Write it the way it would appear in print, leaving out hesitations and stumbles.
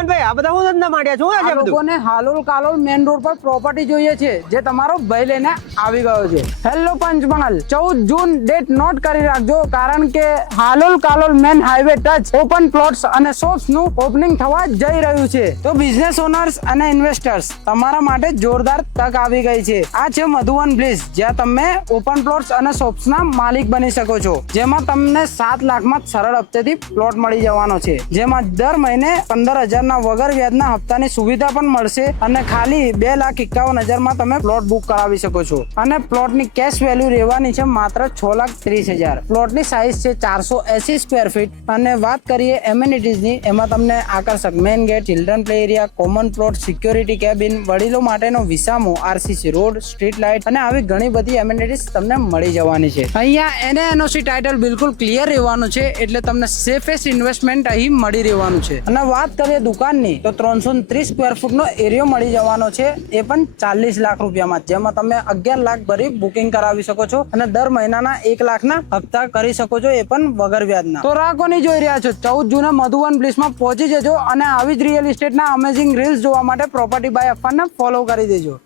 અફાનભાઈ આ બધા હું ધંધા માંડ્યા છો આજે બધું? લોકોને હાલોલ કાલોલ મેન રોડ પર પ્રોપર્ટી જોઈએ છે જે તમારો ભાઈ લઈને આવી ગયો છે. Hello Panchmahal 14 June date note કરી રાખજો, કારણ કે Halol Kalol main highway touch open plots અને શોપ્સ નું ઓપનિંગ થવા જઈ રહ્યું છે. તો બિઝનેસ ઓનર્સ અને ઇન્વેસ્ટર્સ તમારા માટે જોરદાર તક આવી ગઈ છે. આ છે મધુવન બ્લિસ, જ્યાં તમે ઓપન પ્લોટ્સ અને શોપ્સ ના માલિક બની શકો છો, જેમાં તમને 7 લાખમાં સરળ હપ્તેથી પ્લોટ મળી જવાનો છે, જેમાં દર મહિને 15,000 ના વગર વ્યાજના હપ્તાની સુવિધા પણ મળશે અને ખાલી 2,51,000 માં તમે પ્લોટ બુક કરાવી શકો છો. અને પ્લોટની કેશ વેલ્યુ રહેવાની છે માત્ર 6,30,000. પ્લોટની સાઇઝ છે 480 સ્ક્વેર ફીટ. અને વાત કરીએ એમ્યુનિટીઝની, એમાં તમને આકર્ષક main gate, children play area, common plot, security cabin, વડીલો માટેનો વિસામો, આરસીસી રોડ, સ્ટ્રીટ લાઇટ અને આવી ઘણી બધી એમ્યુનિટીઝ તમને મળી જવાની છે. અહીંયા એનઓસી ટાઇટલ બિલકુલ ક્લિયર રહેવાનું છે, એટલે તમને સેફેસ્ટ ઇન્વેસ્ટમેન્ટ અહીં મળી રહેવાનું છે. અને વાત કરીએ દુકાનની, તો 330 સ્ક્વેર ફૂટ નો એરિયો મળી જવાનો છે, એ પણ 40 લાખ રૂપિયામાં, જેમાં તમે 11 લાખ ભરી બુકિંગ કરાવી શકો છો અને દર મહિનાના 1 લાખના હપ્તા કરી શકો છો, એ પણ વગર વ્યાજના. તો રાહ કોની જોઈ રહ્યા છો? 14 જૂને મધુવન બ્લિસમાં પહોંચી જજો અને આવી જ રિયલ એસ્ટેટના અમેઝિંગ રીલ્સ જોવા માટે પ્રોપર્ટી બાય અફાનને ફોલો કરી દેજો.